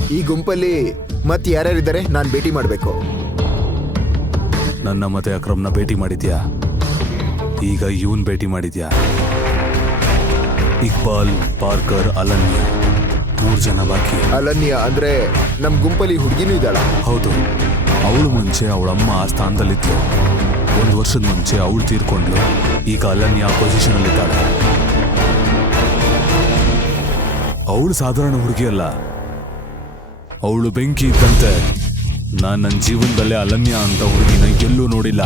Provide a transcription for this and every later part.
ಈ ಗುಂಪಲ್ಲಿ ಮತ್ತೆ ಯಾರ್ಯಾರಿದ್ದಾರೆ? ನಾನು ಭೇಟಿ ಮಾಡಬೇಕು. ನನ್ನ ಮತ್ತೆ ಅಕ್ರಮ್ನ ಭೇಟಿ ಮಾಡಿದ್ಯಾ? ಈಗ ಇವನ್ ಭೇಟಿ ಮಾಡಿದ್ಯಾ? ಇಕ್ಬಾಲ್, ಪಾರ್ಕರ್, ಅಲನ್ಯ 3 ಜನ ಬಾಕಿ. ಅಲನ್ಯ ಅಂದ್ರೆ ನಮ್ ಗುಂಪಲ್ಲಿ ಹುಡುಗಿನೂ ಇದ್ದಾಳ? ಹೌದು. ಅವಳು ಮುಂಚೆ ಅವಳಮ್ಮ ಆ ಸ್ಥಾನದಲ್ಲಿದ್ಲು. 1 ವರ್ಷದ ಮುಂಚೆ ಅವಳು ತೀರ್ಕೊಂಡ್ಲು. ಈಗ ಅಲನ್ಯ ಪೊಸಿಷನ್ ಅಲ್ಲಿದ್ದಾಳೆ. ಅವಳು ಸಾಧಾರಣ ಹುಡುಗಿ ಅಲ್ಲ, ಅವಳು ಬೆಂಕಿ ಇದ್ದಂತೆ. ನಾನು ನನ್ನ ಜೀವನದಲ್ಲೇ ಅಲನ್ಯ ಅಂತ ಹುಡುಗಿನ ಎಲ್ಲೂ ನೋಡಿಲ್ಲ.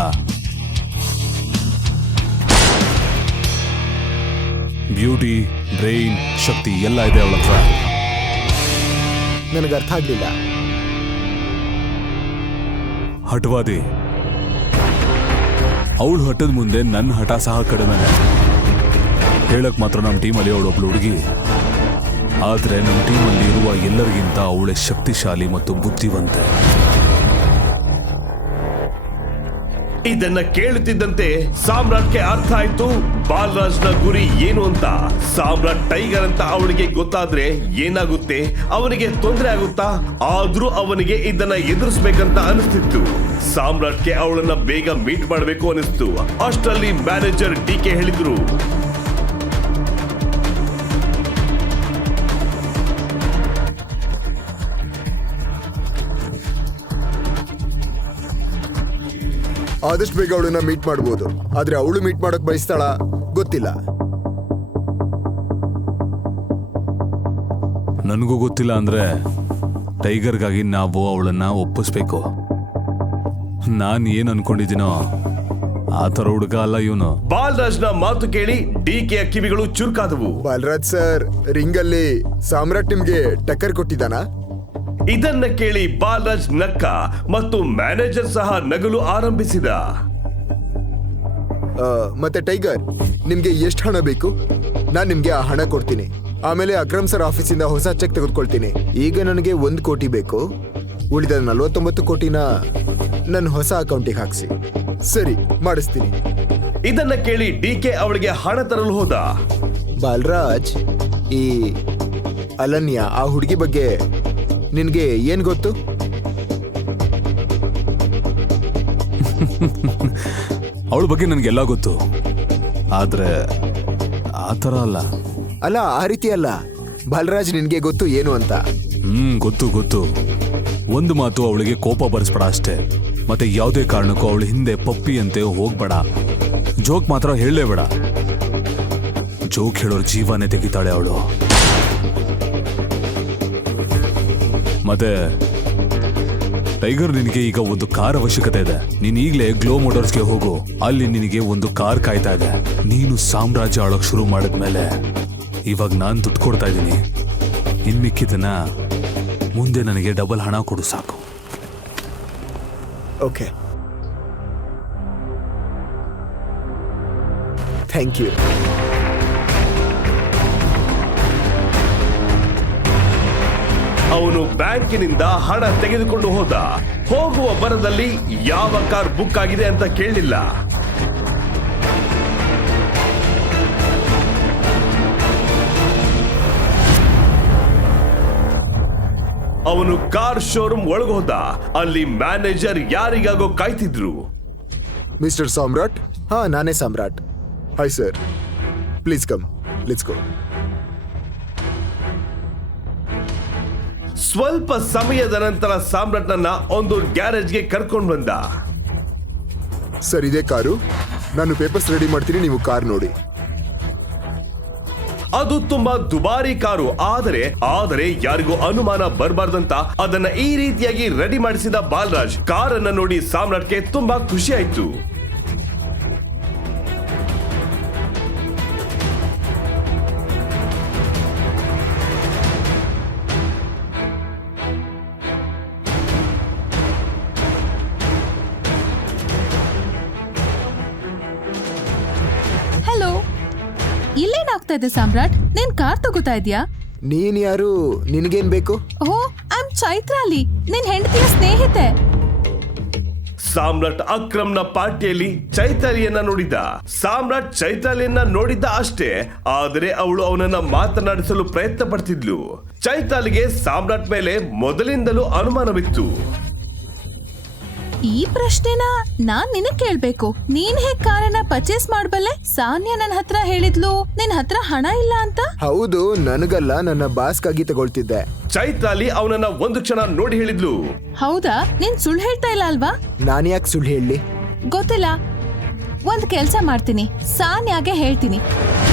ಬ್ಯೂಟಿ, ಬ್ರೈನ್, ಶಕ್ತಿ ಎಲ್ಲ ಇದೆ ಅವಳ ಹತ್ರ. ನನಗೆ ಅರ್ಥ ಆಗ್ಲಿಲ್ಲ. ಹಠವಾದಿ. ಅವಳು ಹಠದ ಮುಂದೆ ನನ್ನ ಹಠ ಸಹ ಕಡಿಮೆನೆ. ಹೇಳಕ್ ಮಾತ್ರ ನಮ್ಮ ಟೀಮಲ್ಲಿ ಅವಳೊಬ್ಳು ಹುಡುಗಿ, ಆದ್ರೆ ನಮ್ಮ ಟೀಮಲ್ಲಿ ಇರುವ ಎಲ್ಲರಿಗಿಂತ ಅವಳೇ ಶಕ್ತಿಶಾಲಿ ಮತ್ತು ಬುದ್ಧಿವಂತೆ. ಇದನ್ನ ಕೇಳುತ್ತಿದ್ದಂತೆ ಸಾಮ್ರಾಟ್ಗೆ ಅರ್ಥ ಆಯ್ತು ಬಾಲರಾಜ್ನ ಗುರಿ ಏನು ಅಂತ. ಸಾಮ್ರಾಟ್ ಟೈಗರ್ ಅಂತ ಅವನಿಗೆ ಗೊತ್ತಾದ್ರೆ ಏನಾಗುತ್ತೆ, ಅವನಿಗೆ ತೊಂದರೆ ಆಗುತ್ತಾ? ಆದ್ರೂ ಅವನಿಗೆ ಇದನ್ನ ಎದುರಿಸ್ಬೇಕಂತ ಅನಿಸ್ತಿತ್ತು. ಸಾಮ್ರಾಟ್ಗೆ ಅವಳನ್ನ ಬೇಗ ಮೀಟ್ ಮಾಡಬೇಕು ಅನಿಸ್ತು. ಅಷ್ಟರಲ್ಲಿ ಮ್ಯಾನೇಜರ್ ಡಿಕೆ ಹೇಳಿದ್ರು, ಆದಷ್ಟು ಬೇಗ ಅವಳನ್ನ ಮೀಟ್ ಮಾಡ್ಬೋದು, ಆದ್ರೆ ಅವಳು ಮೀಟ್ ಮಾಡಕ್ ಬಯಸ್ತಾಳ ಗೊತ್ತಿಲ್ಲ. ನನಗೂ ಗೊತ್ತಿಲ್ಲ ಅಂದ್ರೆ ಟೈಗರ್ಗಾಗಿ ನಾವು ಅವಳನ್ನ ಒಪ್ಪಿಸ್ಬೇಕು. ನಾನು ಏನ್ ಅನ್ಕೊಂಡಿದ್ದೀನೋ ಆ ಥರ ಹುಡುಗ ಅಲ್ಲ ಇವನು. ಬಾಲರಾಜ್ನ ಮಾತು ಕೇಳಿ ಡಿಕೆಯ ಕಿವಿಗಳು ಚುರುಕಾದವು. ಬಾಲರಾಜ್ ಸರ್, ರಿಂಗಲ್ಲಿ ಸಾಮ್ರಾಟ್ ನಿಮ್ಗೆ ಟಕ್ಕರ್ ಕೊಟ್ಟಿದ್ದಾನ? ಇದನ್ನ ಕೇಳಿ ಬಾಲರಾಜ್ ನಕ್ಕ ಮತ್ತು ಮ್ಯಾನೇಜರ್ ಸಹ ನಗಲು ಆರಂಭಿಸಿದ. ಮತ್ತೆ ಟೈಗರ್, ನಿಮ್ಗೆ ಎಷ್ಟು ಹಣ ಬೇಕು? ನಾನ್ ನಿಮ್ಗೆ ಆ ಹಣ ಕೊಡ್ತೀನಿ. ಆಮೇಲೆ ಅಕ್ರಮ್ ಸರ್ ಆಫೀಸಿಂದ ಹೊಸ ಚೆಕ್ ತೆಗೆದುಕೊಳ್ತೀನಿ. ಈಗ ನನಗೆ 1 ಕೋಟಿ ಬೇಕು. ಉಳಿದ 49 ಕೋಟಿನ ನನ್ನ ಹೊಸ ಅಕೌಂಟಿಗೆ ಹಾಕ್ಸಿ. ಸರಿ, ಮಾಡಿಸ್ತೀನಿ. ಇದನ್ನ ಕೇಳಿ ಡಿಕೆ ಅವಳಿಗೆ ಹಣ ತರಲು ಹೋದ. ಬಾಲರಾಜ್, ಈ ಅಲನ್ಯ ಆ ಹುಡುಗಿ ಬಗ್ಗೆ ನಿನ್ಗೆ ಏನ್ ಗೊತ್ತು? ಅವಳ ಬಗ್ಗೆ ನನಗೆಲ್ಲ ಗೊತ್ತು, ಆದ್ರೆ ಆ ಥರ ಅಲ್ಲ. ಅಲ್ಲ, ಆ ರೀತಿ ಅಲ್ಲ. ಬಾಲರಾಜ್, ನಿನ್ಗೆ ಗೊತ್ತು ಏನು ಅಂತ? ಗೊತ್ತು. ಒಂದು ಮಾತು, ಅವಳಿಗೆ ಕೋಪ ಬರಿಸ್ಬೇಡ ಅಷ್ಟೇ. ಮತ್ತೆ ಯಾವುದೇ ಕಾರಣಕ್ಕೂ ಅವಳು ಹಿಂದೆ ಪಪ್ಪಿ ಅಂತೆ ಹೋಗ್ಬೇಡ. ಜೋಕ್ ಮಾತ್ರ ಹೇಳಲೇಬೇಡ. ಜೋಕ್ ಹೇಳೋರ್ ಜೀವನೇ ತೆಗಿತಾಳೆ ಅವಳು. ಮತ್ತೆ ಟೈಗರ್, ನಿನಗೆ ಈಗ ಒಂದು ಕಾರ್ ಅವಶ್ಯಕತೆ ಇದೆ. ನೀನ್ ಈಗಲೇ ಗ್ಲೋ ಮೋಟರ್ಸ್ಗೆ ಹೋಗು. ಅಲ್ಲಿ ನಿನಗೆ ಒಂದು ಕಾರ್ ಕಾಯ್ತಾ ಇದೆ. ನೀನು ಸಾಮ್ರಾಜ್ಯ ಆಳೋಕ್ ಶುರು ಮಾಡಿದ್ಮೇಲೆ ಇವಾಗ ನಾನು ದುಡ್ಡು ಕೊಡ್ತಾ ಇದ್ದೀನಿ. ಇನ್ಮಿಕ್ಕಿದನ್ನ ಮುಂದೆ ನನಗೆ ಡಬಲ್ ಹಣ ಕೊಡು ಸಾಕು. Okay, thank you. ಅವನು ಬ್ಯಾಂಕಿನಿಂದ ಹಣ ತೆಗೆದುಕೊಂಡು ಹೋದ. ಹೋಗುವ ಬರದಲ್ಲಿ ಯಾವ ಕಾರ್ ಬುಕ್ ಆಗಿದೆ ಅಂತ ಕೇಳಲಿಲ್ಲ. ಅವನು ಕಾರ್ ಶೋರೂಮ್ ಒಳಗೋದ. ಅಲ್ಲಿ ಮ್ಯಾನೇಜರ್ ಯಾರಿಗಾಗೋ ಕಾಯ್ತಿದ್ರು. ಮಿಸ್ಟರ್ ಸಾಮ್ರಾಟ್? ಹಾ, ನಾನೇ Samrat. Hi sir, please come, let's go. ಸ್ವಲ್ಪ ಸಮಯದ ನಂತರ ಸಾಮ್ರಾಟ್ನನ್ನ ಒಂದು ಗ್ಯಾರೇಜ್ಗೆ ಕರ್ಕೊಂಡು ಬಂದ. ಸರ್, ಇದೇ ಕಾರು. ನಾನು ಪೇಪರ್ಸ್ ರೆಡಿ ಮಾಡ್ತೀನಿ, ನೀವು ಕಾರ್ ನೋಡಿ. ಅದು ತುಂಬಾ ದುಬಾರಿ ಕಾರು. ಆದರೆ ಯಾರಿಗೂ ಅನುಮಾನ ಬರಬಾರ್ದಂತ ಅದನ್ನ ಈ ರೀತಿಯಾಗಿ ರೆಡಿ ಮಾಡಿಸಿದ ಬಾಲರಾಜ್. ಕಾರನ್ನ ನೋಡಿ ಸಾಮ್ರಾಟ್ಗೆ ತುಂಬಾ ಖುಷಿ ಆಯ್ತು. ಹಲೋ, ಇಲ್ಲೇನಾಗ್ತಾ ಇದೆ ಸಾಮ್ರಾಟ್? ನೀನ್ ಕಾರ್ ತಗೋತಾ ಇದ್ಯಾ? ನೀನ್ ಯಾರು? ನಿನಗೇನ್ ಬೇಕು? ಓ, ಐ ಆಮ್ ಚೈತ್ರಾಲಿ, ನಿನ್ ಹೆಂಡತಿಯ ಸ್ನೇಹಿತೆ. ಸಾಮ್ರಾಟ್ ಅಕ್ರಮ್ನ ಪಾರ್ಟಿಯಲ್ಲಿ ಚೈತಾಲಿಯನ್ನ ನೋಡಿದ. ಸಾಮ್ರಾಟ್ ಚೈತಾಲಿಯನ್ನ ನೋಡಿದ್ದ ಅಷ್ಟೇ, ಆದರೆ ಅವಳು ಅವನನ್ನ ಮಾತನಾಡಿಸಲು ಪ್ರಯತ್ನ ಪಡ್ತಿದ್ಲು. ಚೈತಾಲಿಗೆ ಸಾಮ್ರಾಟ್ ಮೇಲೆ ಮೊದಲಿಂದಲೂ ಅನುಮಾನವಿತ್ತು. ಈ ಪ್ರಶ್ನೆನ ನಾನ್ ನಿನಗ್ ಕೇಳ್ಬೇಕು. ನೀನ್ ಹೇಗ್ ಕಾರನ್ನ ಪರ್ಚೇಸ್ ಮಾಡ್ಬಲ್ಲೆ? ಸಾನ್ಯಾ ನನ್ ಹತ್ರ ಹೇಳಿದ್ಲು ನಿನ್ ಹತ್ರ ಹಣ ಇಲ್ಲ ಅಂತ. ಹೌದು, ನನಗಲ್ಲ, ನನ್ನ ಬಾಸ್ಗಾಗಿ ತಗೊಳ್ತಿದ್ದೆ. ಚೈತಾಲಿ ಅವನನ್ನ ಒಂದು ಕ್ಷಣ ನೋಡಿ ಹೇಳಿದ್ಲು. ಹೌದಾ? ನೀನ್ ಸುಳ್ಳು ಹೇಳ್ತಾ ಇಲ್ಲ ಅಲ್ವಾ? ನಾನು ಯಾಕೆ ಸುಳ್ಳು ಹೇಳಿ? ಗೊತ್ತಿಲ್ಲ, ಒಂದ್ ಕೆಲ್ಸ ಮಾಡ್ತೀನಿ, ಸಾನ್ಯಾಗೆ ಹೇಳ್ತೀನಿ.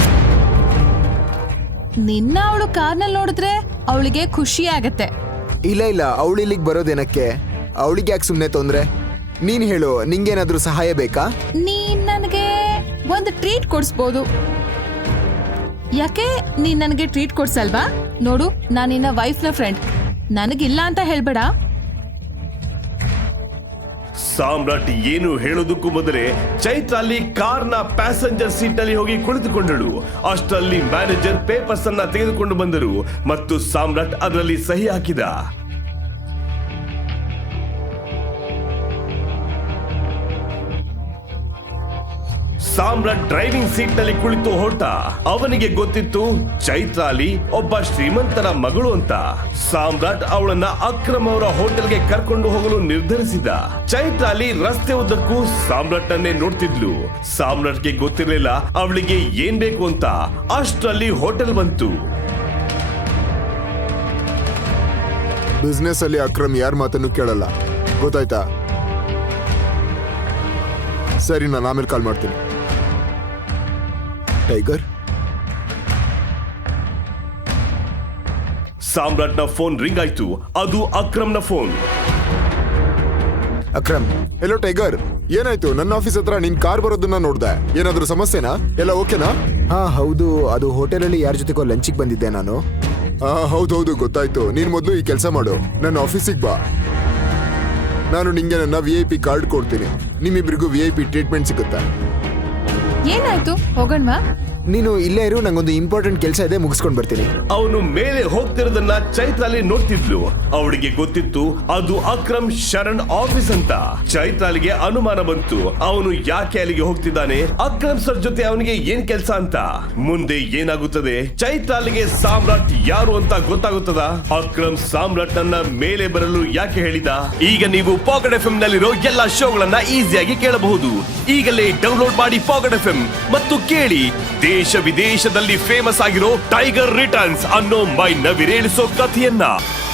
ನಿನ್ನ ಅವಳು ಕಾರ್ನಲ್ಲಿ ನೋಡಿದ್ರೆ ಅವಳಿಗೆ ಖುಷಿ ಆಗತ್ತೆ. ಇಲ್ಲ, ಅವಳು ಇಲ್ಲಿಗೆ ಬರೋದೇನಕ್ಕೆ? ಅವಳಿಗೆ ಯಾಕೆ ಸುಮ್ಮನೆ ತೊಂದ್ರೆ? ನೀನ್ ಹೇಳು, ನಿಂಗೇನಾದ್ರೂ ಸಹಾಯ ಬೇಕಾ? ನೀನ್ ನನಗೆ ಒಂದು ಟ್ರೀಟ್ ಕೊಡ್ಸ್ಬೋದು. ಯಾಕೆ ನೀನ್ ನನಗೆ ಟ್ರೀಟ್ ಕೊಡ್ಸಲ್ವಾ? ನೋಡು, ನಾನು ನಿನ್ನ ವೈಫ್ನ ಫ್ರೆಂಡ್, ನನಗಿಲ್ಲ ಅಂತ ಹೇಳ್ಬೇಡ. ಸಾಮ್ರಾಟ್ ಏನು ಹೇಳೋದಕ್ಕೂ ಮೊದಲೇ ಚೈತ್ರಾಲಿ ಕಾರ್ನ ಪ್ಯಾಸೆಂಜರ್ ಸೀಟ್ ನಲ್ಲಿ ಹೋಗಿ ಕುಳಿತುಕೊಂಡಳು. ಅಷ್ಟರಲ್ಲಿ ಮ್ಯಾನೇಜರ್ ಪೇಪರ್ಸ್ ಅನ್ನ ತೆಗೆದುಕೊಂಡು ಬಂದರು ಮತ್ತು ಸಾಮ್ರಾಟ್ ಅದರಲ್ಲಿ ಸಹಿ ಹಾಕಿದ. ಸಾಮ್ರಾಟ್ ಡ್ರೈವಿಂಗ್ ಸೀಟ್ ನಲ್ಲಿ ಕುಳಿತು ಹೊರಟ. ಅವನಿಗೆ ಗೊತ್ತಿತ್ತು ಚೈತ್ರಾಲಿ ಒಬ್ಬ ಶ್ರೀಮಂತರ ಮಗಳು ಅಂತ. ಸಾಮ್ರಾಟ್ ಅವಳನ್ನ ಅಕ್ರಮ್ ಅವರ ಹೋಟೆಲ್ಗೆ ಕರ್ಕೊಂಡು ಹೋಗಲು ನಿರ್ಧರಿಸಿದ. ಚೈತ್ರಾಲಿ ರಸ್ತೆ ಉದ್ದಕ್ಕೂ ಸಾಮ್ರಾಟ್ ಅನ್ನೇ ನೋಡ್ತಿದ್ಲು. ಸಾಮ್ರಾಟ್ಗೆ ಗೊತ್ತಿರಲಿಲ್ಲ ಅವಳಿಗೆ ಏನ್ ಬೇಕು ಅಂತ. ಅಷ್ಟರಲ್ಲಿ ಹೋಟೆಲ್ ಬಂತು. ಬಿಸ್ನೆಸ್ ಅಲ್ಲಿ ಅಕ್ರಮ್ ಯಾರ ಮಾತನ್ನು ಕೇಳಲ್ಲ, ಗೊತ್ತಾಯ್ತಾ? ಸರಿ, ನಾನು ಆಮೇಲೆ ಕಾಲ್ ಮಾಡ್ತೀನಿ. ಟೈಗರ್, ಸಾಮ್ರಾಟ್ನ ಫೋನ್ ರಿಂಗ್ ಆಯ್ತು. ಅದು ಅಕ್ರಮ್ನ ಫೋನ್. ಅಕ್ರಮ್. ಹೆಲೋ ಟೈಗರ್, ಏನಾಯ್ತು? ನನ್ನ ಆಫೀಸ್ ಹತ್ರ ನಿನ್ ಕಾರ್ ಬರೋದನ್ನ ನೋಡ್ದೆ. ಏನಾದ್ರೂ ಸಮಸ್ಯೆನಾ? ಎಲ್ಲ ಓಕೆನಾ? ಹಾ ಹೌದು, ಅದು ಹೋಟೆಲಲ್ಲಿ ಯಾರ ಜೊತೆಗೋ ಲಂಚಿಗೆ ಬಂದಿದ್ದೆ ನಾನು. ಹೌದೌದು, ಗೊತ್ತಾಯ್ತು. ನೀನ್ ಮೊದಲು ಈ ಕೆಲಸ ಮಾಡು, ನನ್ನ ಆಫೀಸಿಗೆ ಬಾ. ನಾನು ನಿಂಗೆ ನನ್ನ VIP ಕಾರ್ಡ್ ಕೊಡ್ತೀನಿ. ನಿಮ್ಮಿಬ್ರಿಗೂ VIP ಟ್ರೀಟ್ಮೆಂಟ್ ಸಿಗುತ್ತೆ. ಏನಾಯ್ತು? ಹೋಗೋಣವಾ? ನೀನು ಇಲ್ಲೇ ಇರು, ನಂಗೊಂದು ಇಂಪಾರ್ಟೆಂಟ್ ಕೆಲಸ ಇದೆ, ಮುಗಿಸ್ಕೊಂಡು ಬರ್ತೀನಿ. ಅವನು ಮೇಲೆ ಹೋಗ್ತಿರೋದನ್ನ ಚೈತ್ರಾಲಿ ನೋಡ್ತಿದ್ಲು. ಅವಳಿಗೆ ಗೊತ್ತಿತ್ತು ಅದು ಅಕ್ರಮ್ ಶರಣ್ ಆಫೀಸ್ ಅಂತ. ಚೈತ್ರಾಲಿಗೆ ಅನುಮಾನ ಬಂತು, ಅವನು ಯಾಕೆ ಅಲ್ಲಿಗೆ ಹೋಗ್ತಿದ್ದಾನೆ, ಅಕ್ರಮ್ ಸರ್ ಜೊತೆ ಅವನಿಗೆ ಏನ್ ಕೆಲಸ ಅಂತ. ಮುಂದೆ ಏನಾಗುತ್ತದೆ? ಚೈತ್ರಾಲಿಗೆ ಸಾಮ್ರಾಟ್ ಯಾರು ಅಂತ ಗೊತ್ತಾಗುತ್ತದ? ಅಕ್ರಮ್ ಸಾಮ್ರಾಟ್ ನನ್ನ ಮೇಲೆ ಬರಲು ಯಾಕೆ ಹೇಳಿದ? ಈಗ ನೀವು ಪಾಕೆಟ್ FM ನಲ್ಲಿರೋ ಎಲ್ಲಾ ಶೋಗಳನ್ನ ಈಸಿಯಾಗಿ ಕೇಳಬಹುದು. ಈಗಲೇ ಡೌನ್ಲೋಡ್ ಮಾಡಿ ಪಾಕೆಟ್ FM ಮತ್ತು ಕೇಳಿ ದೇಶ ವಿದೇಶದಲ್ಲಿ ಫೇಮಸ್ ಆಗಿರೋ ಟೈಗರ್ ರಿಟರ್ನ್ಸ್ ಅನ್ನೋ ಮೈ ನವಿರೇಳಿಸೋ ಕಥೆಯನ್ನ.